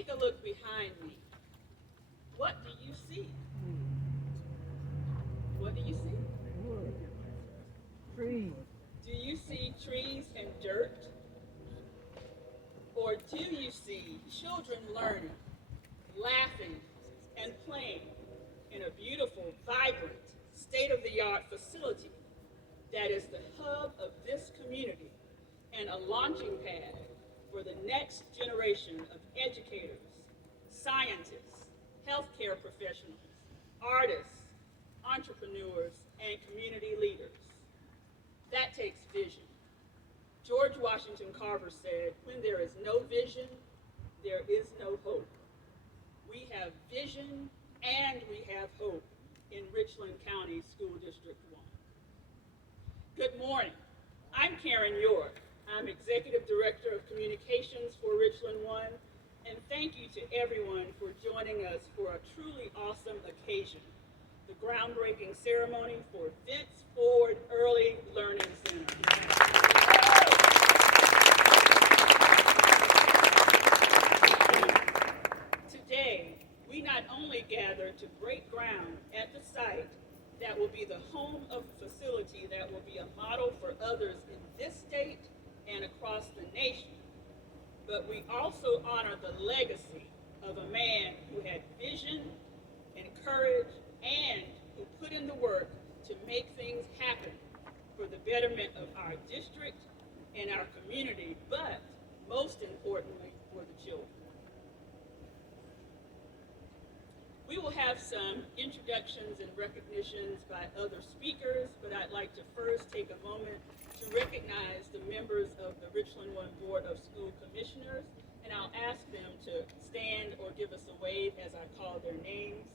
take a look behind me. What do you see? What do you see? Trees. Do you see trees and dirt? Or do you see children learning, laughing, and playing in a beautiful, vibrant, state-of-the-art facility that is the hub of this community and a launching pad for the next generation of educators, scientists, healthcare professionals, artists, entrepreneurs, and community leaders? That takes vision. George Washington Carver said, "When there is no vision, there is no hope." We have vision and we have hope in Richland County School District 1. Good morning. I'm Karen York. I'm Executive Director of Communications for Richland 1, and thank you to everyone for joining us for a truly awesome occasion, the groundbreaking ceremony for Vince Ford Early Learning Center. Today, we not only gather to break ground at the site that will be the home of a facility that will be a model for others in this state and across the nation, but we also honor the legacy of a man who had vision and courage and who put in the work to make things happen for the betterment of our district and our community, but most importantly, for the children. We will have some introductions and recognitions by other speakers, but I'd like to first take a moment to recognize the members of the Richland 1 Board of School Commissioners, and I'll ask them to stand or give us a wave as I call their names.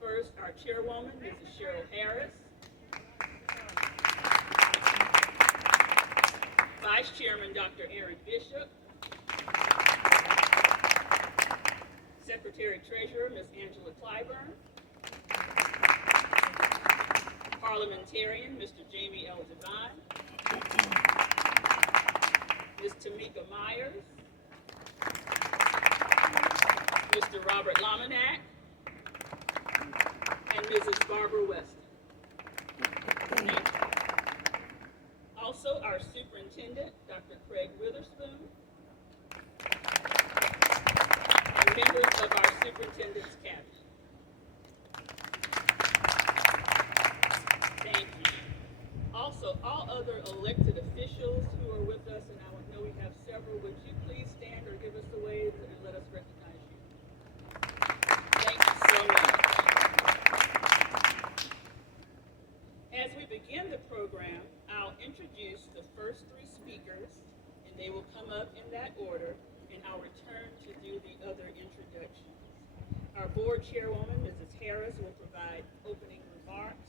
First, our chairwoman, Mrs. Cheryl Harris. Vice Chairman, Dr. Aaron Bishop. Secretary Treasurer, Ms. Angela Clyburn. Parliamentarian, Mr. Jamie L. Devine. Ms. Tamika Myers. Mr. Robert Lominack. And Mrs. Barbara Weston. Thank you. Also, our superintendent, Dr. Craig Witherspoon. And members of our superintendent's cabinet. Thank you. Also, all other elected officials who are with us, and I know we have several, would you please stand or give us a wave and let us recognize you? Thank you so much. As we begin the program, I'll introduce the first three speakers, and they will come up in that order, and I'll return to do the other introductions. Our board chairwoman, Mrs. Harris, will provide opening remarks.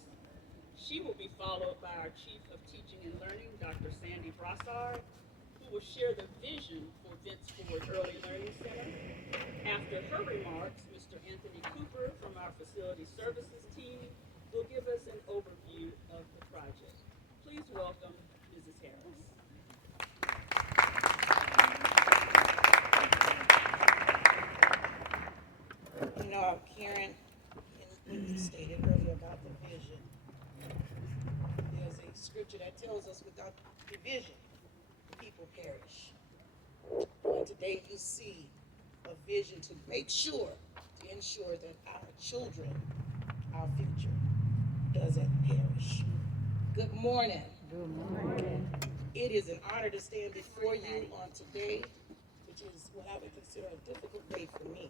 She will be followed by our Chief of Teaching and Learning, Dr. Sandy Brassard, who will share the vision for Vince Ford Early Learning Center. After her remarks, Mr. Anthony Cooper from our Facility Services team will give us an overview of the project. Please welcome Mrs. Harris. You know, Karen, when you stated earlier about the vision, there's a scripture that tells us without the vision, the people perish. And today you see a vision to make sure, to ensure that our children, our future, doesn't perish. Good morning. Good morning. It is an honor to stand before you on today, which is what I would consider a difficult day for me.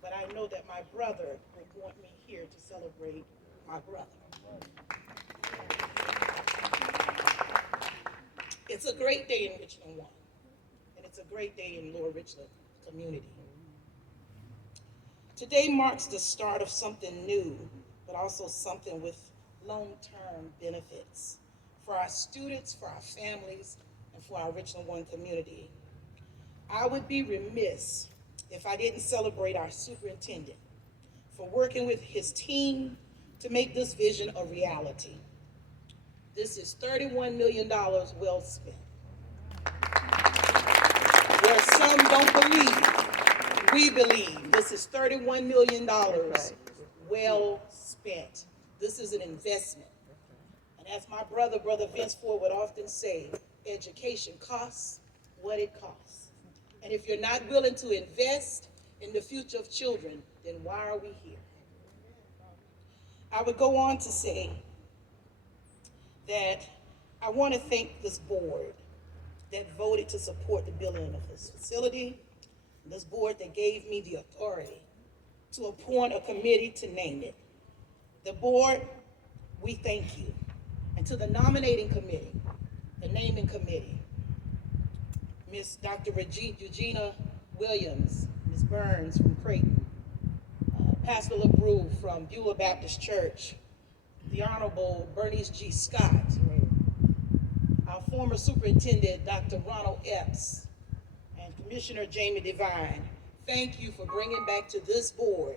But I know that my brother would want me here to celebrate my brother. It's a great day in Richland 1, and it's a great day in Lower Richland community. Today marks the start of something new, but also something with long-term benefits for our students, for our families, and for our Richland 1 community. I would be remiss if I didn't celebrate our superintendent for working with his team to make this vision a reality. This is $31 million well spent. Where some don't believe, We believe this is $31 million well spent. This is an investment. And as my brother Vince Ford would often say, education costs what it costs. And if you're not willing to invest in the future of children, then why are we here? I would go on to say that I want to thank this board that voted to support the building of this facility, this board that gave me the authority to appoint a committee to name it. The board, we thank you. And to the nominating committee, the naming committee, Miss Dr. Regina Williams, Ms. Burns from Creighton, Pastor LaBrue from Beulah Baptist Church, the Honorable Bernice G. Scott, our former superintendent, Dr. Ronald Epps, and Commissioner Jamie Devine. Thank you for bringing back to this board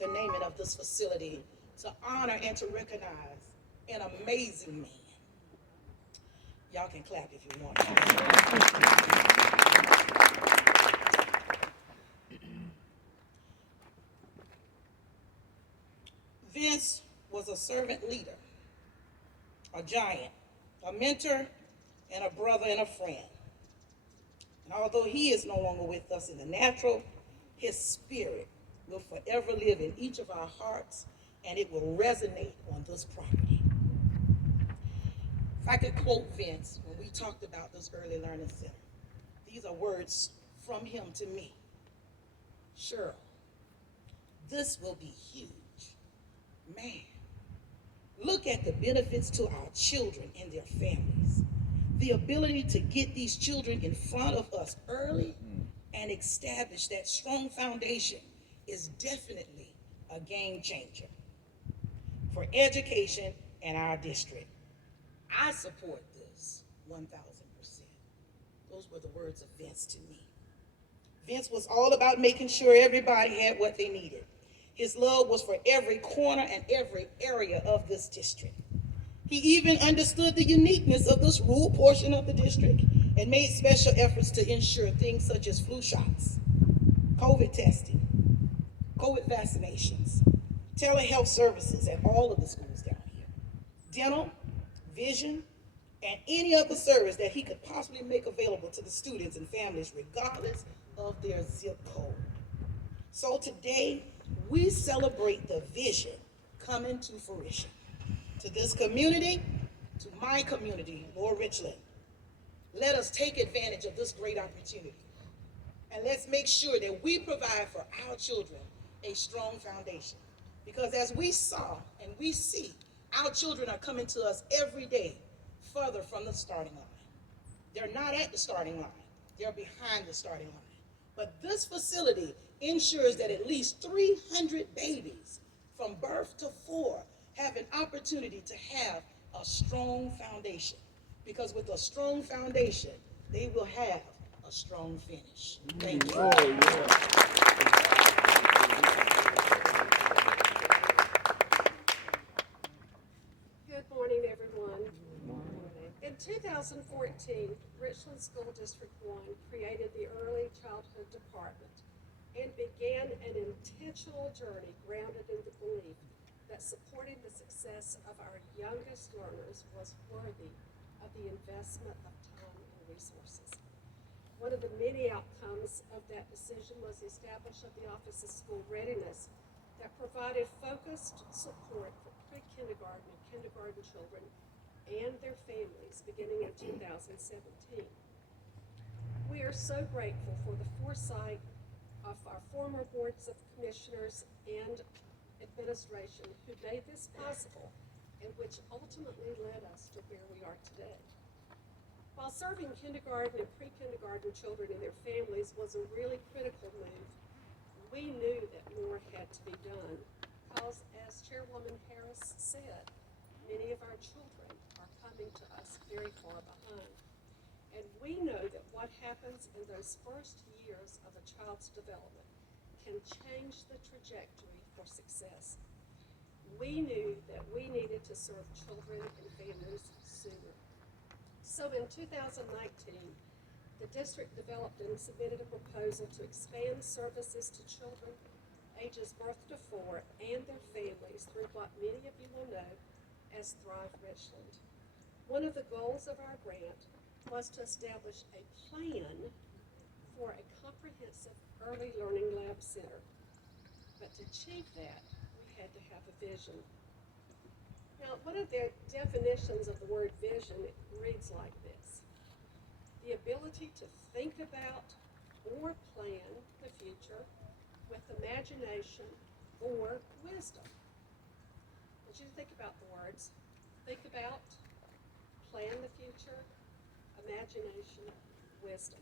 the naming of this facility to honor and to recognize an amazing man. Y'all can clap if you want. Vince was a servant leader, a giant, a mentor, and a brother and a friend. And although he is no longer with us in the natural, his spirit will forever live in each of our hearts, and it will resonate on this property. If I could quote Vince when we talked about this early learning center, these are words from him to me. Cheryl, this will be huge. Man, look at the benefits to our children and their families. The ability to get these children in front of us early and establish that strong foundation is definitely a game changer for education in our district. I support this 1,000%. Those were the words of Vince to me. Vince was all about making sure everybody had what they needed. His love was for every corner and every area of this district. He even understood the uniqueness of this rural portion of the district and made special efforts to ensure things such as flu shots, COVID testing, COVID vaccinations, telehealth services at all of the schools down here, dental, vision, and any other service that he could possibly make available to the students and families regardless of their zip code. So today, we celebrate the vision coming to fruition. To this community, to my community, Lower Richland, let us take advantage of this great opportunity. And let's make sure that we provide for our children a strong foundation. Because as we saw and we see, our children are coming to us every day further from the starting line. They're not at the starting line. They're behind the starting line. But this facility ensures that at least 300 babies from birth to 4 have an opportunity to have a strong foundation. Because with a strong foundation, they will have a strong finish. Thank you. Oh, yeah. Good morning, everyone. In 2014, Richland School District 1 created the Early Childhood Department and began an intentional journey grounded in the belief that supporting the success of our youngest learners was worthy of the investment of time and resources. One of the many outcomes of that decision was the establishment of the Office of School Readiness that provided focused support for pre-kindergarten and kindergarten children and their families beginning in 2017. We are so grateful for the foresight of our former boards of commissioners and administration who made this possible and which ultimately led us to where we are today. While serving kindergarten and pre-kindergarten children and their families was a really critical move, we knew that more had to be done because, as Chairwoman Harris said, many of our children are coming to us very far behind. And we know that what happens in those first years of a child's development can change the trajectory for success. We knew that we needed to serve children and families sooner. So in 2019, the district developed and submitted a proposal to expand services to children ages birth to 4 and their families through what many of you will know as Thrive Richland. One of the goals of our grant was to establish a plan for a comprehensive early learning lab center. But to achieve that, we had to have a vision. Now, one of the definitions of the word vision reads like this: the ability to think about or plan the future with imagination or wisdom. I want you to think about the words. Think about, plan the future, imagination, wisdom.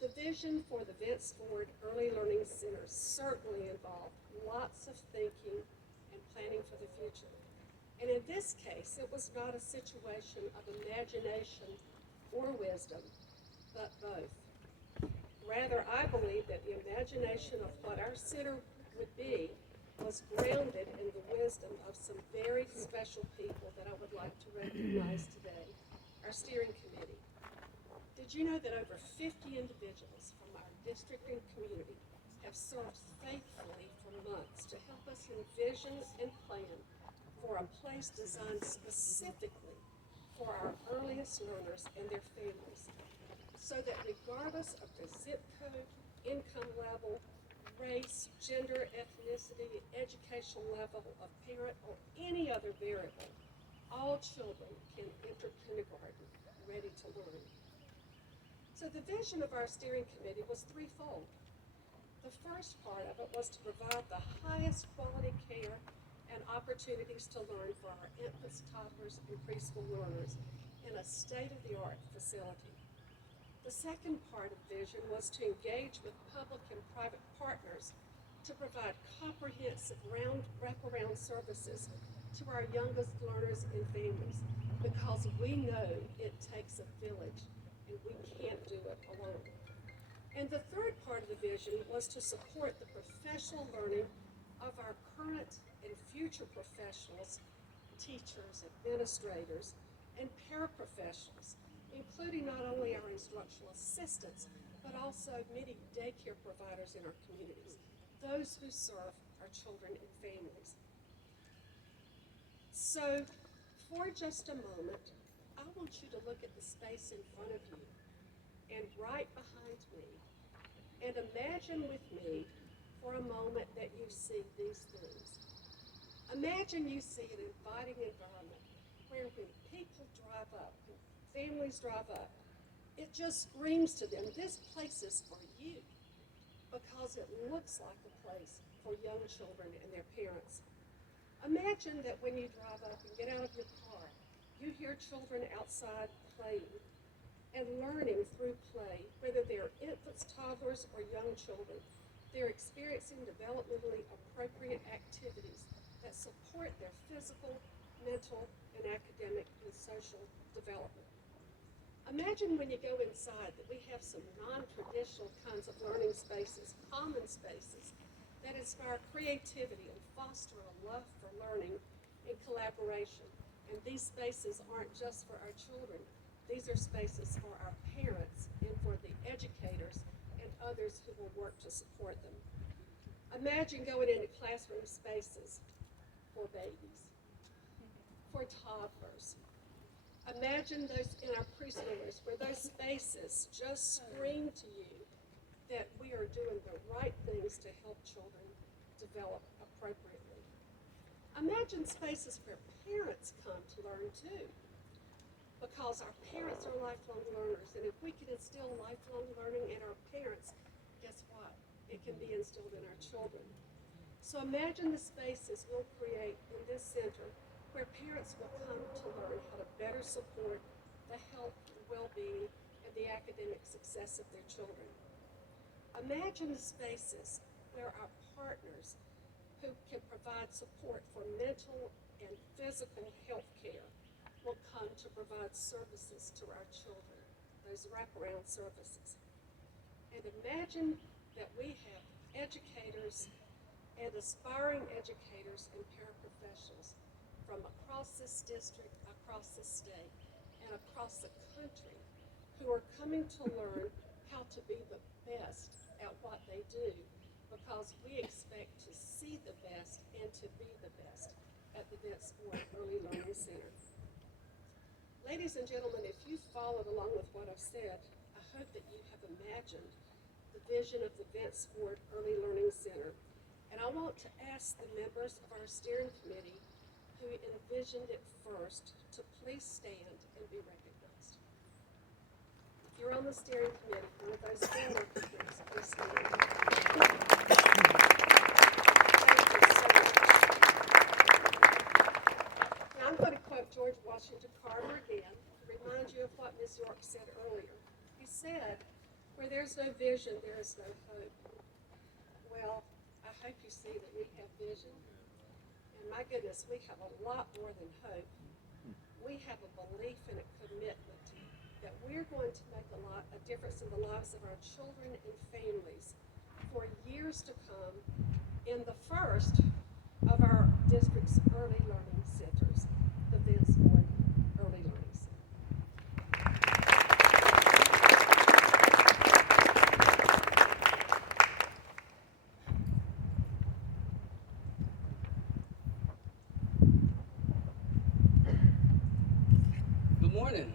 The vision for the Vince Ford Early Learning Center certainly involved lots of thinking and planning for the future. And in this case, it was not a situation of imagination or wisdom, but both. Rather, I believe that the imagination of what our center would be was grounded in the wisdom of some very special people that I would like to recognize today, our steering committee. Did you know that over 50 individuals from our district and community have served faithfully for months to help us envision and plan for a place designed specifically for our earliest learners and their families, so that regardless of their zip code, income level, race, gender, ethnicity, educational level of parent, or any other variable, all children can enter kindergarten ready to learn. So the vision of our steering committee was threefold. The first part of it was to provide the highest quality care and opportunities to learn for our infants, toddlers, and preschool learners in a state-of-the-art facility. The second part of vision was to engage with public and private partners to provide comprehensive wraparound services to our youngest learners and families, because we know it takes a village and we can't do it alone. And the third part of the vision was to support the professional learning of our current and future professionals, teachers, administrators, and paraprofessionals, including not only our instructional assistants, but also many daycare providers in our communities, those who serve our children and families. So, for just a moment, I want you to look at the space in front of you and right behind me, and imagine with me for a moment that you see these things. Imagine you see an inviting environment where when people drive up, when families drive up, it just screams to them, this place is for you, because it looks like a place for young children and their parents. Imagine that when you drive up and get out of your car, you hear children outside playing and learning through play, whether they're infants, toddlers, or young children. They're experiencing developmentally appropriate activities that support their physical, mental, and academic and social development. Imagine when you go inside that we have some non-traditional kinds of learning spaces, common spaces, that inspire creativity and foster a love for learning and collaboration. And these spaces aren't just for our children. These are spaces for our parents and for the educators and others who will work to support them. Imagine going into classroom spaces for babies, for toddlers. Imagine those in our preschoolers, where those spaces just scream to you that we are doing the right things to help children develop appropriately. Imagine spaces where parents come to learn too, because our parents are lifelong learners, and if we can instill lifelong learning in our parents, guess what? It can be instilled in our children. So imagine the spaces we'll create in this center where parents will come to learn how to better support the health, well-being, and the academic success of their children. Imagine the spaces where our partners who can provide support for mental and physical health care will come to provide services to our children, those wraparound services. And imagine that we have educators and aspiring educators and paraprofessionals from across this district, across the state, and across the country who are coming to learn how to be the best at what they do, because we expect to see the best and to be the best at the Vince Ford Early Learning Center. Ladies and gentlemen, if you followed along with what I've said, I hope that you have imagined the vision of the Vince Ford Early Learning Center. And I want to ask the members of our steering committee who envisioned it first to please stand and be recognized. If you're on the steering committee, one of those four workers, please stand. Thank you so much. Now I'm going to quote George Washington Carver again to remind you of what Ms. York said earlier. He said, "Where there's no vision, there is no hope." Well, I hope you see that we have vision. And my goodness, we have a lot more than hope. We have a belief and a commitment that we're going to make a difference in the lives of our children and families for years to come in the first of our district's early learning centers, the Vince Ford Early Learning Center. Good morning.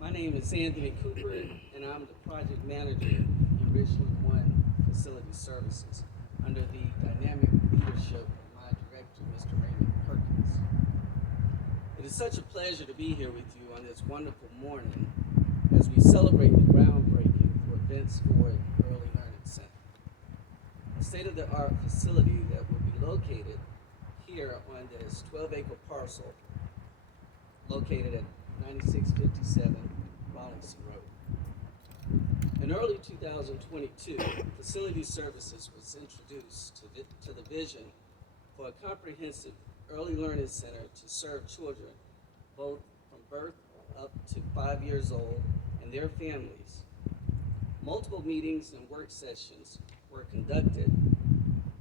My name is Anthony Cooper, and I'm the project manager in Richland One Facility Services under the dynamic leadership of my director, Mr. Raymond Perkins. It is such a pleasure to be here with you on this wonderful morning as we celebrate the groundbreaking for Vince Ford Early Learning Center, a state-of-the-art facility that will be located here on this 12-acre parcel located at 9657 Rawlinson Road. In early 2022, Facility Services was introduced to the vision for a comprehensive early learning center to serve children both from birth up to 5 years old and their families. Multiple meetings and work sessions were conducted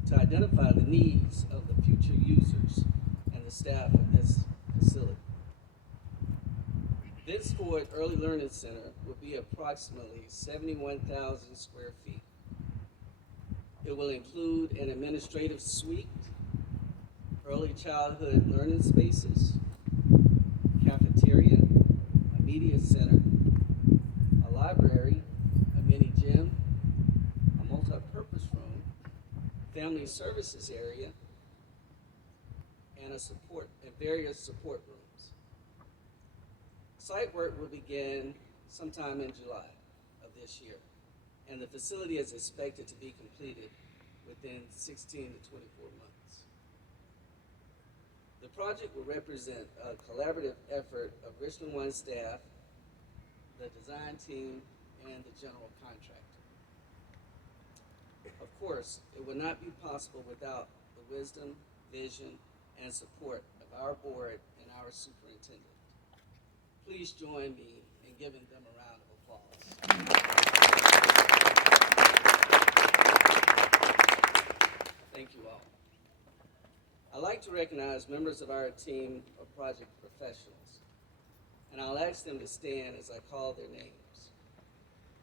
to identify the needs of the future users and the staff of this facility. Vince Ford Early Learning Center will be approximately 71,000 square feet. It will include an administrative suite, early childhood learning spaces, cafeteria, a media center, a library, a mini gym, a multi-purpose room, family services area, and various support rooms. Site work will begin sometime in July of this year, and the facility is expected to be completed within 16 to 24 months. The project will represent a collaborative effort of Richland One staff, the design team, and the general contractor. Of course, it would not be possible without the wisdom, vision, and support of our board and our superintendent. Please join me in giving them a round of applause. Thank you all. I'd like to recognize members of our team of project professionals, and I'll ask them to stand as I call their names.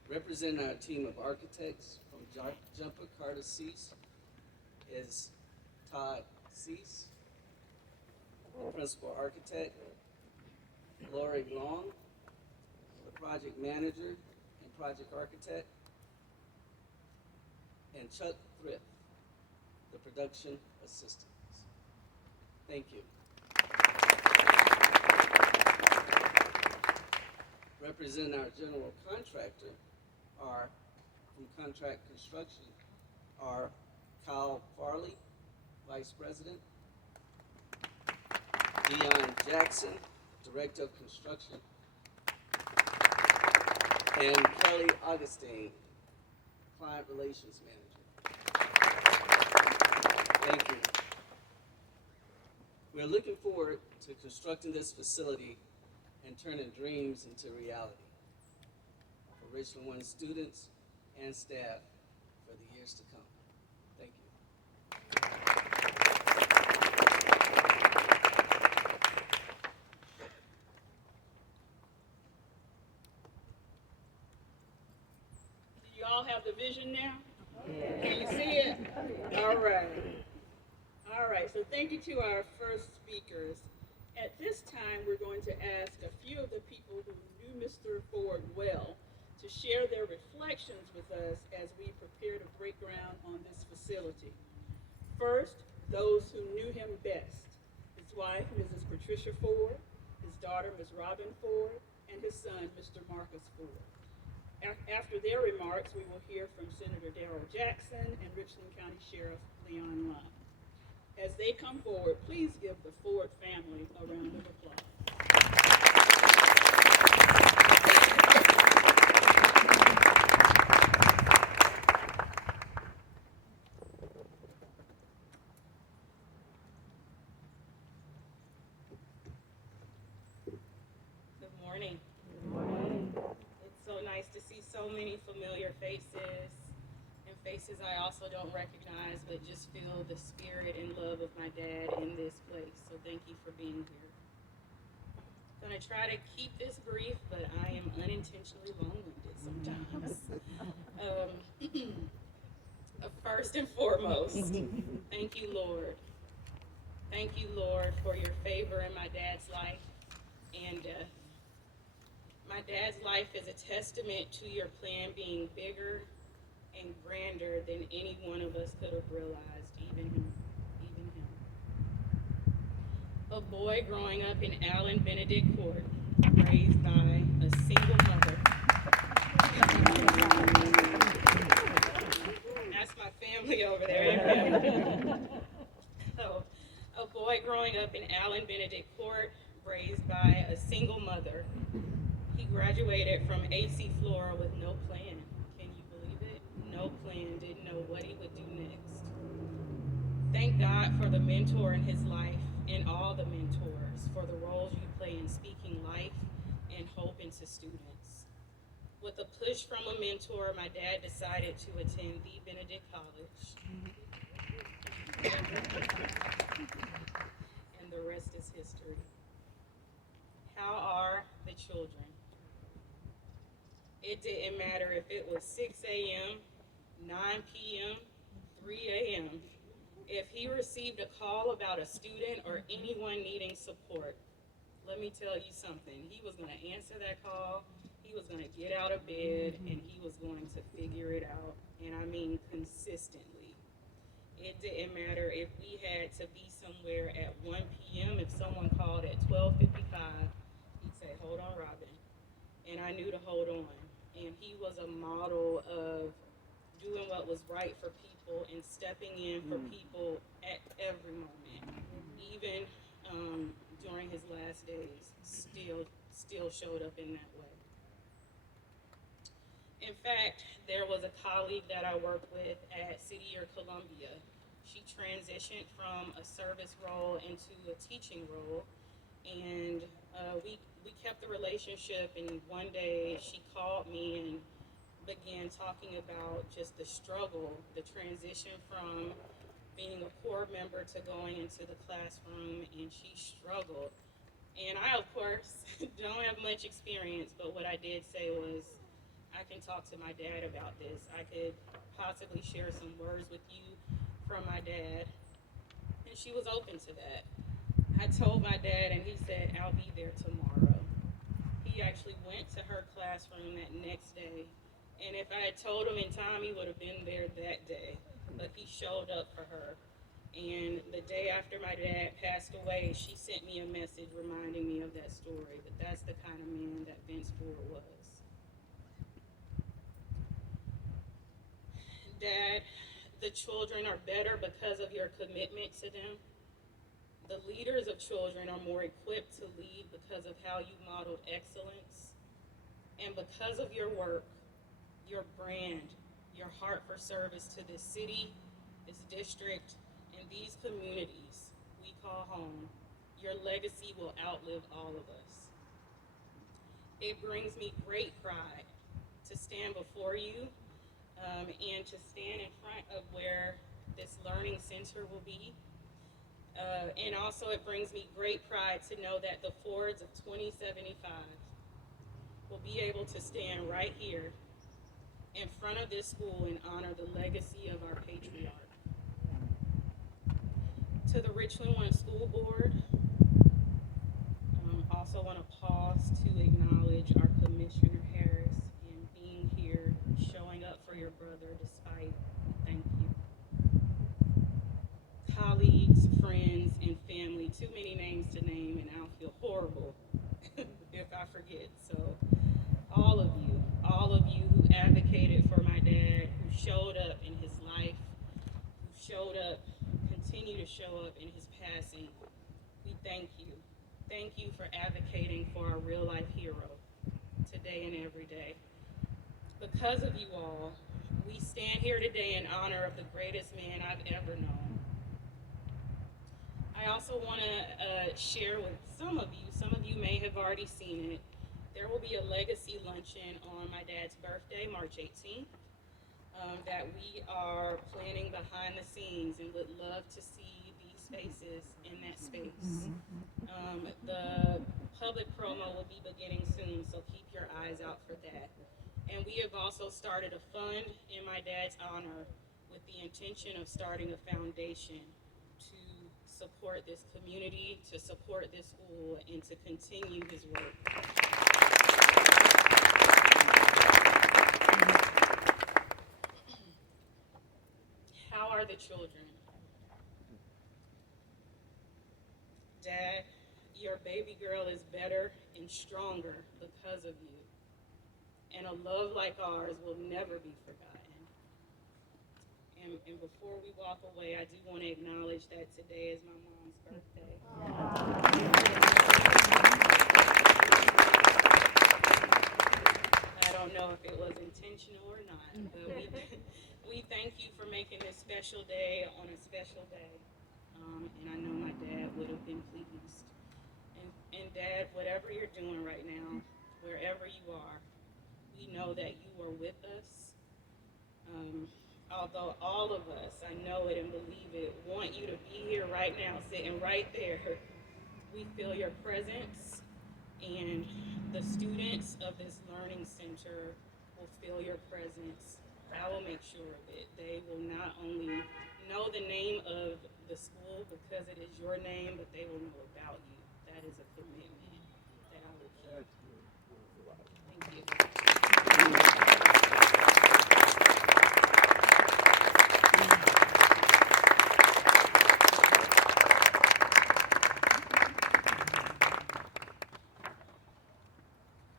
Representing our team of architects from Jumper Carter Cease is Todd Cease, the principal architect, Lori Long, the project manager and project architect, and Chuck Thrift, the production assistant. Thank you. Representing our general contractor are, from Contract Construction, are Kyle Farley, Vice President, Dion Jackson, Director of Construction, and Kelly Augustine, Client Relations Manager. Thank you. We're looking forward to constructing this facility and turning dreams into reality for Richland One students and staff for the years to come. Thank you. all have the vision now? Can you see it? All right. All right, so thank you to our first speakers. At this time, we're going to ask a few of the people who knew Mr. Ford well to share their reflections with us as we prepare to break ground on this facility. First, those who knew him best: his wife, Mrs. Patricia Ford, his daughter, Ms. Robin Ford, and his son, Mr. Marcus Ford. After their remarks, we will hear from Senator Darrell Jackson and Richland County Sheriff Leon Lund. As they come forward, please give the Ford family a round of applause. Good morning. Good morning. It's so nice to see so many familiar faces and faces I also don't recognize, but just feel the spirit and love of my dad in this place. So thank you for being here. I'm gonna try to keep this brief, but I am unintentionally long-winded sometimes. First and foremost, thank you, Lord. Thank you, Lord, for your favor in my dad's life and death. My dad's life is a testament to your plan being bigger and grander than any one of us could have realized, even him. A boy growing up in Allen Benedict Court, raised by a single mother. That's my family over there. So, a boy growing up in Allen Benedict Court, raised by a single mother. He graduated from AC Flora with no plan. Can you believe it? No plan, didn't know what he would do next. Thank God for the mentor in his life and all the mentors for the roles you play in speaking life and hope into students. With a push from a mentor, my dad decided to attend the Benedict College. And the rest is history. How are the children? It didn't matter if it was 6 a.m., 9 p.m., 3 a.m. If he received a call about a student or anyone needing support, let me tell you something. He was going to answer that call, he was going to get out of bed, and he was going to figure it out. And I mean consistently. It didn't matter if we had to be somewhere at 1 p.m. If someone called at 12:55, he'd say, "Hold on, Robin." And I knew to hold on. And he was a model of doing what was right for people and stepping in for people at every moment. Even during his last days, still showed up in that way. In fact, there was a colleague that I worked with at City Year Columbia. She transitioned from a service role into a teaching role, and we kept the relationship. And one day she called me and began talking about just the struggle, the transition from being a core member to going into the classroom, and she struggled. And I, of course, don't have much experience, but what I did say was, I can talk to my dad about this. I could possibly share some words with you from my dad. And she was open to that. I told my dad, and he said, "I'll be there tomorrow." He actually went to her classroom that next day. And if I had told him in time, he would have been there that day. But he showed up for her. And the day after my dad passed away, she sent me a message reminding me of that story. But that's the kind of man that Vince Ford was. Dad, the children are better because of your commitment to them. The leaders of children are more equipped to lead because of how you modeled excellence. And because of your work, your brand, your heart for service to this city, this district, and these communities we call home, your legacy will outlive all of us. It brings me great pride to stand before you and to stand in front of where this learning center will be. And also it brings me great pride to know that the Fords of 2075 will be able to stand right here in front of this school and honor the legacy of our patriarch. To the Richland One School Board, also want to pause to acknowledge our Commissioner Harris and being here, showing up for your brother despite. Thank you. Colleagues, friends, and family, too many names to name, and I'll feel horrible if I forget. So, all of you who advocated for my dad, who showed up in his life, who showed up, continue to show up in his passing, we thank you. Thank you for advocating for our real life hero today and every day. Because of you all, we stand here today in honor of the greatest man I've ever known. I also want to share with some of you may have already seen it. There will be a legacy luncheon on my dad's birthday, March 18th, that we are planning behind the scenes and would love to see these faces in that space. The public promo will be beginning soon, so keep your eyes out for that. And we have also started a fund in my dad's honor with the intention of starting a foundation to support this community, to support this school, and to continue his work. How are the children? Dad, your baby girl is better and stronger because of you. And a love like ours will never be forgotten. And before we walk away, I do want to acknowledge that today is my mom's birthday. I don't know if it was intentional or not, but we thank you for making this special day on a special day. And I know my dad would have been pleased. And Dad, whatever you're doing right now, wherever you are, we know that you are with us. Although all of us, I know it and believe it, want you to be here right now, sitting right there. We feel your presence, and the students of this learning center will feel your presence. I will make sure of it. They will not only know the name of the school because it is your name, but they will know about you. That is a commitment that I will keep. Thank you.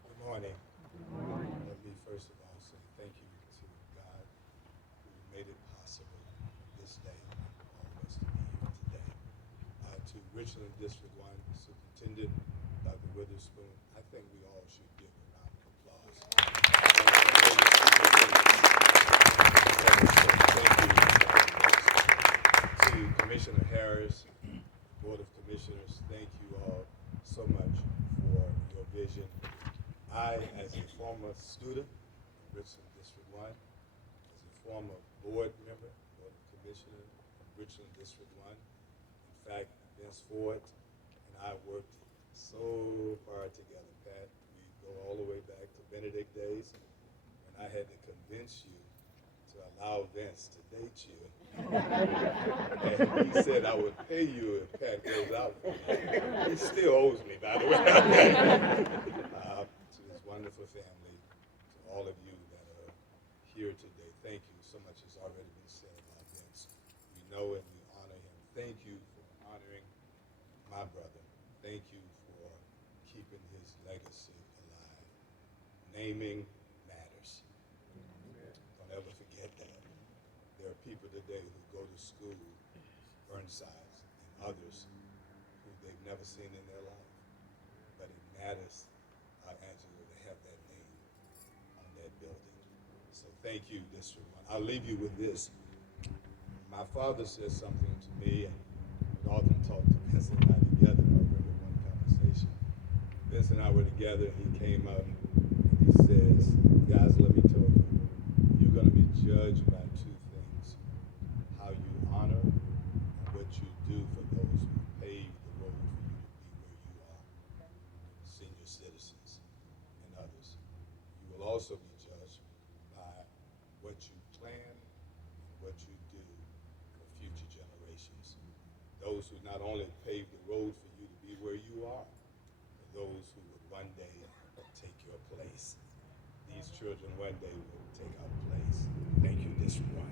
Good morning. Let me first of all say thank you to God who made it possible this day for all of us to be here today. To Richland District 1 Superintendent Dr. Witherspoon, I think we all should give a round of applause. To Commissioner Harris, Board of Commissioners, thank you all so much for your vision. I, as a former student of Richland District 1, as a former board member, Board of Commissioner of Richland District 1, in fact, Vince Ford and I worked so hard together, Pat. We go all the way back to Benedict days, when I had to convince you to allow Vince to date you. And he said I would pay you if Pat goes out for me. He still owes me, by the way. To his wonderful family, to all of you that are here today, thank you. So much has already been said about Vince. We know and we honor him. Thank you for honoring my brother. Thank you for keeping his legacy alive. Naming matters. Don't ever forget that. There are people today who go to school, Burnsides and others, who they've never seen in their life. But it matters, Angela, to have that name on that building. So thank you, District 1. I'll leave you with this. My father said something to me, and we often talked to Vince and I together. I remember one conversation. Vince and I were together, and he came up and he says, guys, let me tell you, you're going to be judged by two things: how you honor and what you do for those who paved the road for you to be where you are, senior citizens and others. You will also be judged by what you plan, what you do for future generations. Those who not only paved the road for you to be where you are, but those who would one day take your place. These children one day will take our place. Thank you, District 1.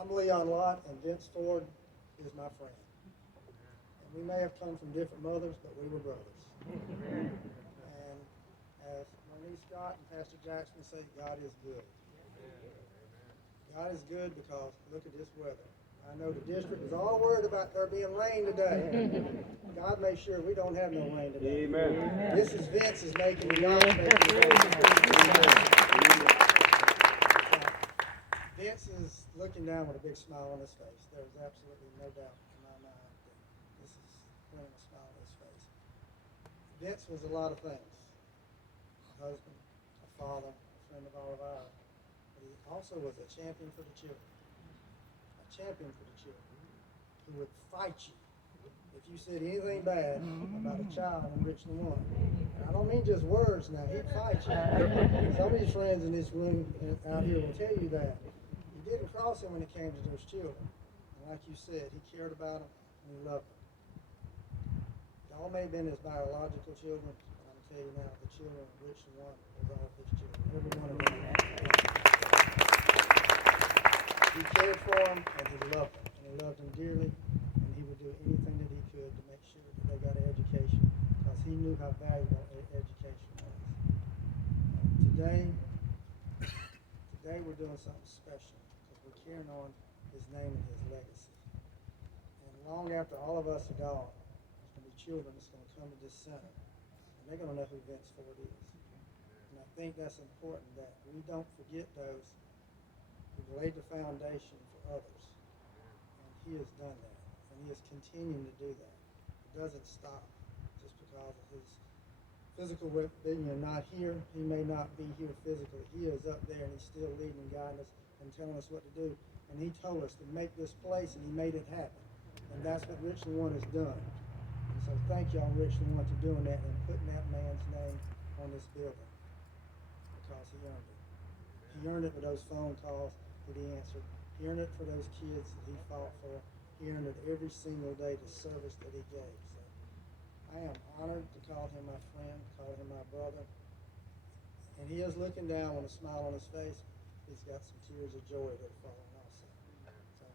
I'm Leon Lott, and Vince Ford is my friend. And we may have come from different mothers, but we were brothers. And as Bernice Scott and Pastor Jackson say, God is good. God is good because look at this weather. I know the district is all worried about there being rain today. God made sure we don't have no rain today. Amen. This is Vince is making the God making the rain. Vince is looking down with a big smile on his face. There is absolutely no doubt in my mind that this is bringing a smile on his face. Vince was a lot of things. A husband, a father, a friend of all of ours. But he also was a champion for the children. A champion for the children who would fight you if you said anything bad about a child in Richland 1. And I don't mean just words now. He'd fight you. Some of his friends in this room out here will tell you that. He didn't cross him when it came to those children. And like you said, he cared about them and he loved them. Y'all may have been his biological children, but I'm telling you now, the children of Richland 1 was all his children. Every one of them. He cared for them and he loved them. And he loved them dearly. And he would do anything that he could to make sure that they got an education because he knew how valuable education was. Today we're doing something special because we're carrying on his name and his legacy. And long after all of us are gone, there's going to be children that's going to come to this center and they're going to know who Vince Ford is. And I think that's important that we don't forget those who laid the foundation for others. And he has done that. And he is continuing to do that. It doesn't stop just because of his physical being not here. He may not be here physically. He is up there and he's still leading and guiding us and telling us what to do. And he told us to make this place and he made it happen. And that's what Richland 1 has done. And so thank y'all Richland 1 for doing that and putting that man's name on this building. Because he earned it. He earned it with those phone calls that he answered. He earned it for those kids that he fought for. He earned it every single day, the service that he gave. So I am honored to call him my friend, call him my brother. And he is looking down with a smile on his face. He's got some tears of joy that are falling also. So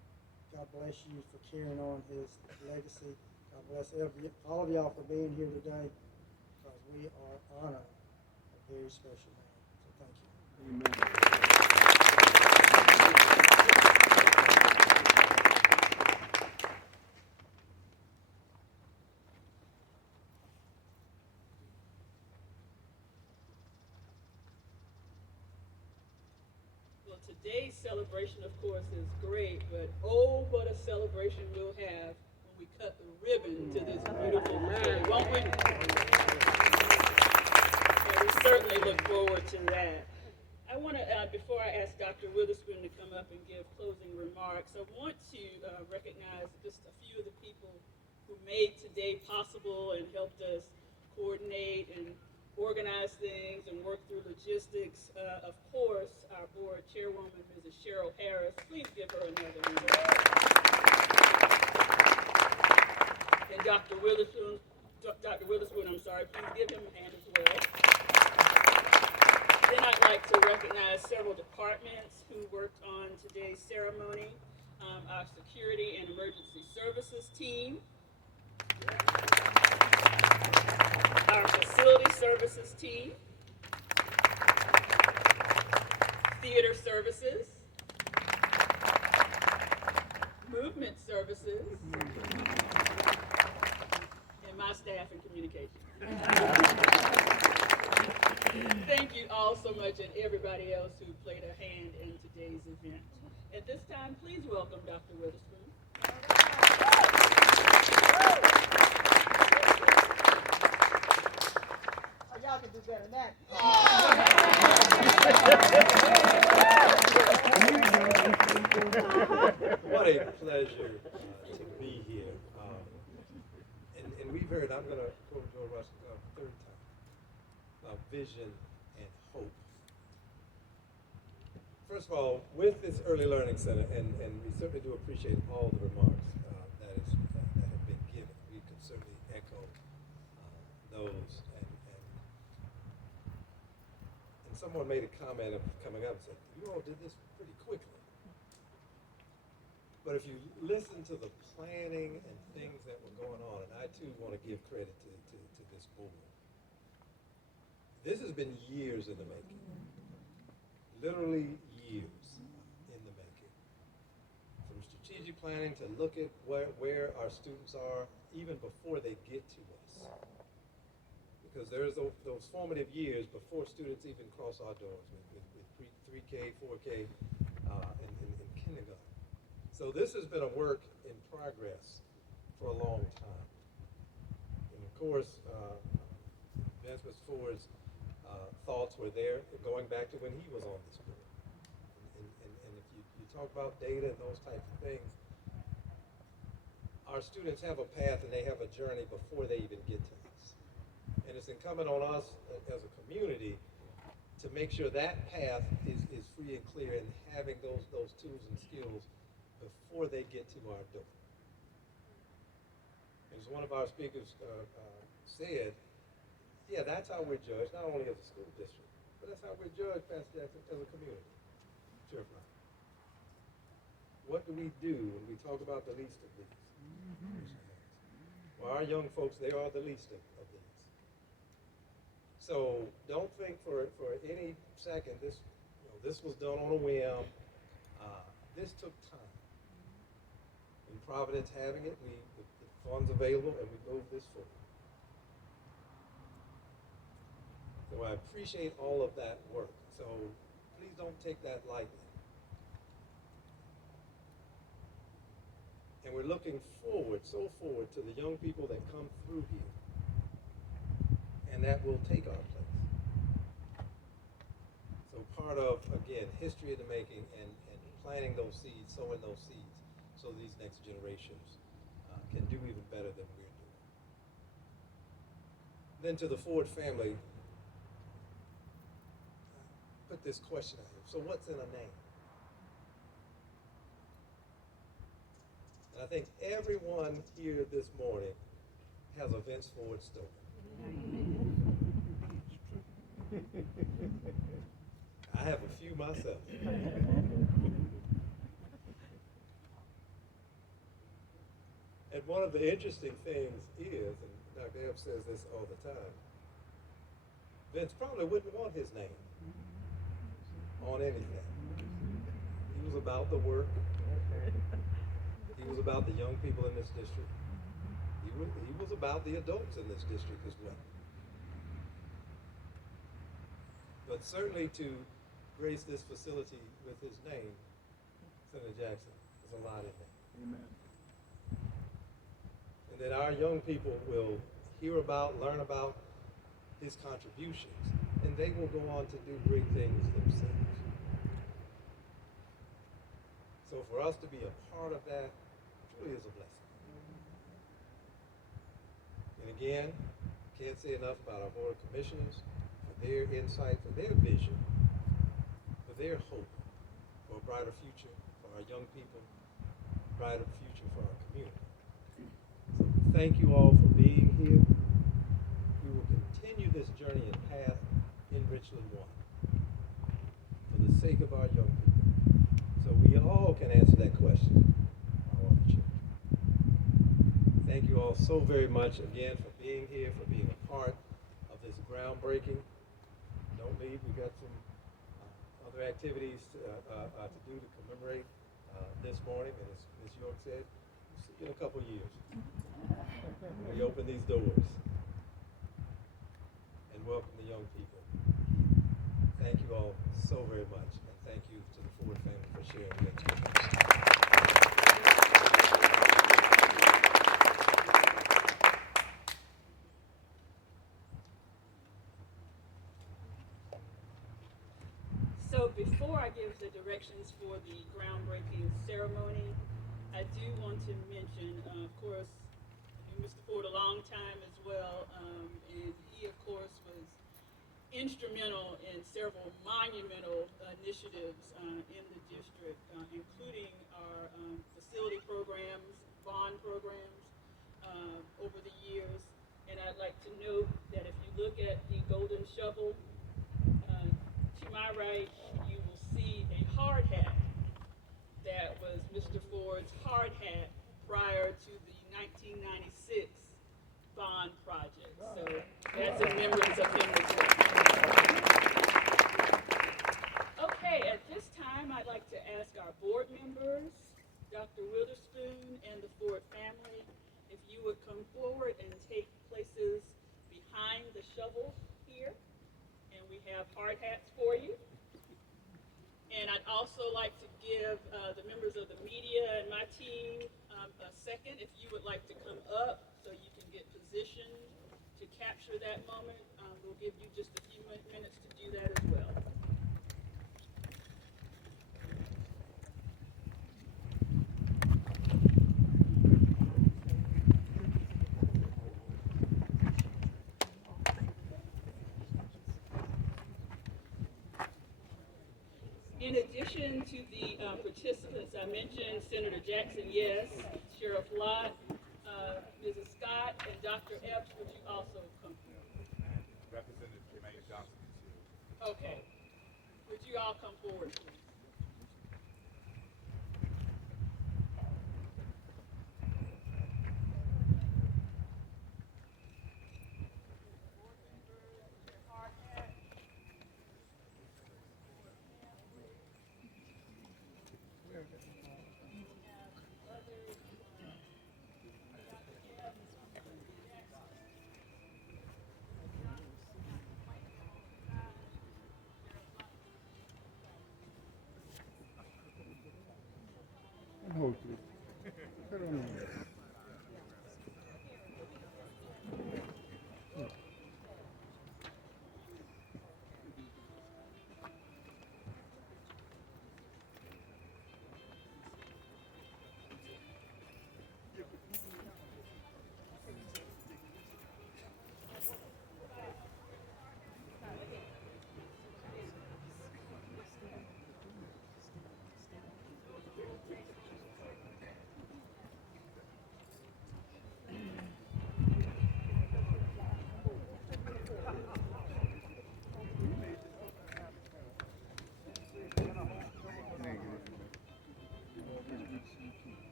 God bless you for carrying on his legacy. God bless all of y'all for being here today because we are honored a very special man. So thank you. Amen. Well, today's celebration, of course, is great, but oh, what a celebration we'll have when we cut the ribbon to this beautiful day, won't we? And we certainly look forward to that. I want to, before I ask Dr. Witherspoon to come up and give closing remarks, I want to recognize just a few of the people who made today possible and helped us coordinate and organize things and work through logistics. Of course, our board chairwoman, Mrs. Cheryl Harris. Please give her another round. And Dr. Witherspoon, please give him a hand as well. Then I'd like to recognize several departments who worked on today's ceremony. Our security and emergency services team, our facility services team, theater services, movement services, and my staff in communication. Thank you all so much and everybody else who played a hand in today's event. At this time, please welcome Dr. Witherspoon. Oh, y'all can do better than that. What a pleasure to be you've heard, I'm going to quote George Washington a third time about vision and hope. First of all, with this Early Learning Center, and we certainly do appreciate all the remarks that have been given. We could certainly echo those. And someone made a comment of coming up and said, you all did this pretty quickly. But if you listen to the planning and things that were going on, and I too want to give credit to this board, this has been years in the making. Literally years in the making. From strategic planning to look at where our students are even before they get to us. Because there's those formative years before students even cross our doors with 3K, 4K, and kindergarten. So this has been a work in progress for a long time. And of course, Vince Ford's thoughts were there going back to when he was on this board. And if you talk about data and those types of things, our students have a path and they have a journey before they even get to us. And it's incumbent on us as a community to make sure that path is free and clear and having those tools and skills before they get to our door. As one of our speakers said, yeah, that's how we're judged, not only as a school district, but that's how we're judged, Pastor Jackson, as a community. Sheriff Ryan. What do we do when we talk about the least of these? Well, our young folks, they are the least of these. So don't think for any second this was done on a whim. This took time. In Providence having it, the funds available, and we moved this forward. So I appreciate all of that work. So please don't take that lightly. And we're looking forward, so forward, to the young people that come through here and that will take our place. So part of, again, history in the making and planting those seeds, sowing those seeds, so these next generations can do even better than we're doing. Then to the Ford family, put this question out here. So what's in a name? And I think everyone here this morning has a Vince Ford story. I have a few myself. And one of the interesting things is, and Dr. Ebb says this all the time, Vince probably wouldn't want his name on anything. He was about the work. He was about the young people in this district. He was about the adults in this district as well. But certainly to grace this facility with his name, Senator Jackson, there's a lot in there. Amen. And that our young people will hear about, learn about his contributions, and they will go on to do great things themselves. So for us to be a part of that truly is a blessing. And again, can't say enough about our Board of Commissioners, for their insight, for their vision, for their hope for a brighter future for our young people, a brighter future for our community. So thank you all for being here. We will continue this journey and path in Richland 1 for the sake of our young people. So we all can answer that question. How are the children? Thank you all so very much again for being here, for being a part of this groundbreaking. Don't leave. We've got some other activities to do to commemorate this morning. And as Ms. York said, we'll see you in a couple years. We open these doors and welcome the young people. Thank you all so very much, and thank you to the Ford family for sharing the experience. So before I give the directions for the groundbreaking ceremony, I do want to mention, of course, you Mr. Ford a long time as well, and he, of course, was instrumental in several monumental initiatives in the district, including our facility programs, bond programs over the years. And I'd like to note that if you look at the golden shovel, to my right, you will see a hard hat that was Mr. Ford's hard hat prior to the 1996 bond project. So that's in remembrance of him as well. Okay, at this time, I'd like to ask our board members, Dr. Witherspoon and the Ford family, if you would come forward and take places behind the shovel here. And we have hard hats for you. And I'd also like to give the members of the media and my team a second if you would like to come up so you can get positioned to capture that moment. We'll give you just a few minutes to do that as well. In addition to the participants I mentioned, Senator Jackson, yes, Sheriff Lott, Mrs. Scott, and Dr. Epps, would you also come forward? Representative Jermaine Johnson is here. Okay. Would you all come forward, please?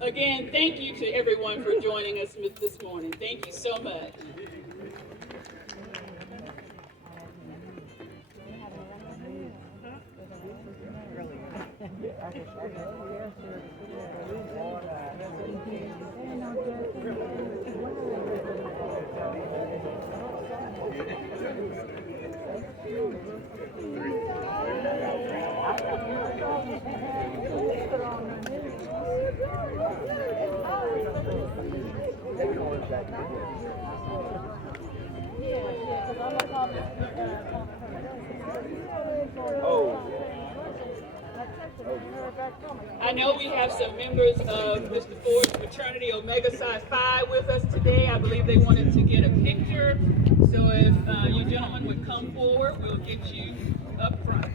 Again, thank you to everyone for joining us this morning. Thank you so much. I know we have some members of Mr. Ford's fraternity Omega Psi Phi with us today. I believe they wanted to get a picture. So if you gentlemen would come forward, we'll get you up front.